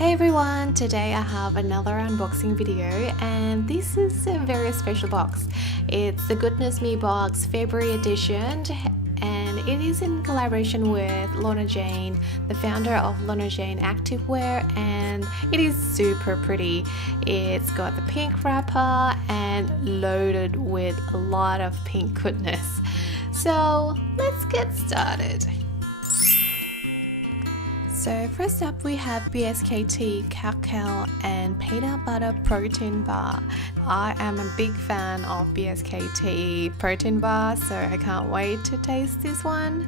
Hey everyone, today I have another unboxing video and this is a very special box. It's the GoodnessMe Box February edition and it is in collaboration with Lorna, the founder of Lorna Activewear, and it is super pretty. It's got the pink wrapper and loaded with a lot of pink goodness. So let's get started. So first up we have BSKT cacao and peanut butter protein bar. I am a big fan of BSKT protein bar, so I can't wait to taste this one.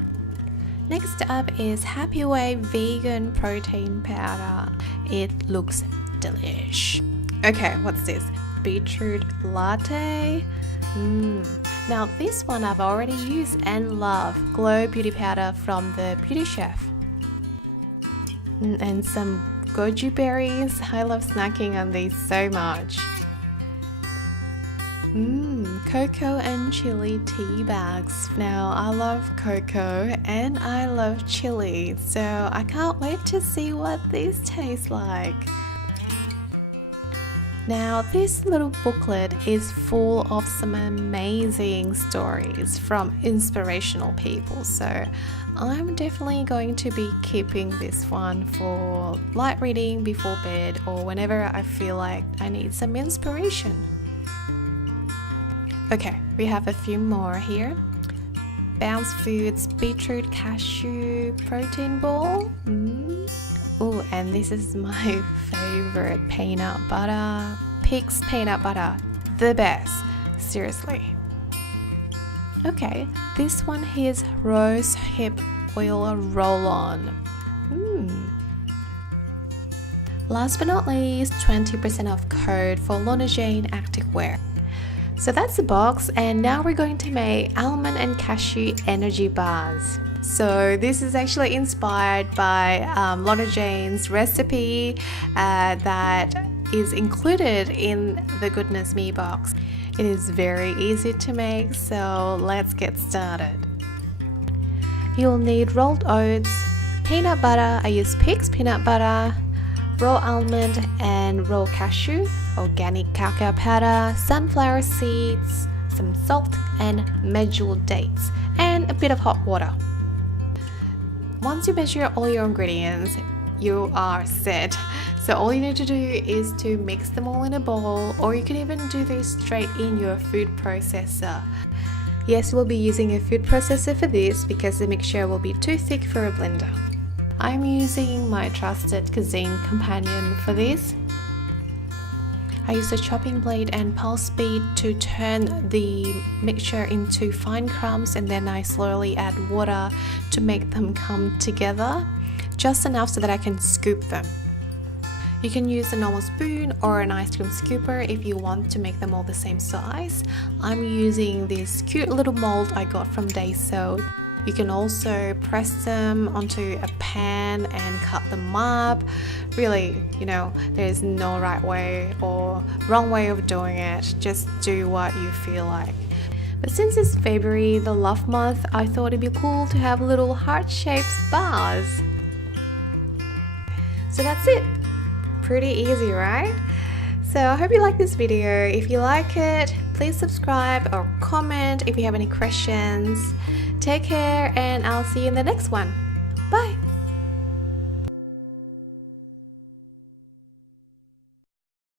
Next up is Happy Way vegan protein powder. It looks delish. Okay, what's this? Beetroot latte. Now this one I've already used and love. Glow beauty powder from the Beauty Chef. And some goji berries. I love snacking on these so much. Cocoa and chili tea bags. Now I love cocoa and I love chili, so I can't wait to see what these taste like. Now this little booklet is full of some amazing stories from inspirational people, so I'm definitely going to be keeping this one for light reading before bed or whenever I feel like I need some inspiration. Okay, we have a few more here. Bounce Foods Beetroot Cashew Protein Ball. Oh, and this is my favorite peanut butter. Pig's peanut butter, the best, seriously. Okay, this one is rose hip oil roll-on. Last but not least, 20% off code for Lorna Activewear. So that's the box, and now we're going to make almond and cashew energy bars. So this is actually inspired by Lorna recipe that is included in the GoodnessMe box. It is very easy to make, so let's get started. You'll need rolled oats, peanut butter. I use Pig's peanut butter, raw almond and raw cashew, organic cacao powder, sunflower seeds, some salt and medjool dates, and a bit of hot water. Once you measure all your ingredients, you are set. So all you need to do is to mix them all in a bowl, or you can even do this straight in your food processor. Yes, we'll be using a food processor for this because the mixture will be too thick for a blender. I'm using my trusted cuisine companion for this. I use a chopping blade and pulse speed to turn the mixture into fine crumbs, and then I slowly add water to make them come together, just enough so that I can scoop them. You can use a normal spoon or an ice cream scooper if you want to make them all the same size. I'm using this cute little mold I got from Daiso. You can also press them onto a pan and cut them up. Really, there's no right way or wrong way of doing it. Just do what you feel like. But since it's February, the love month, I thought it'd be cool to have little heart-shaped bars. So that's it. Pretty easy, right? So I hope you like this video. If you like it, please subscribe or comment if you have any questions. Take care, and I'll see you in the next one.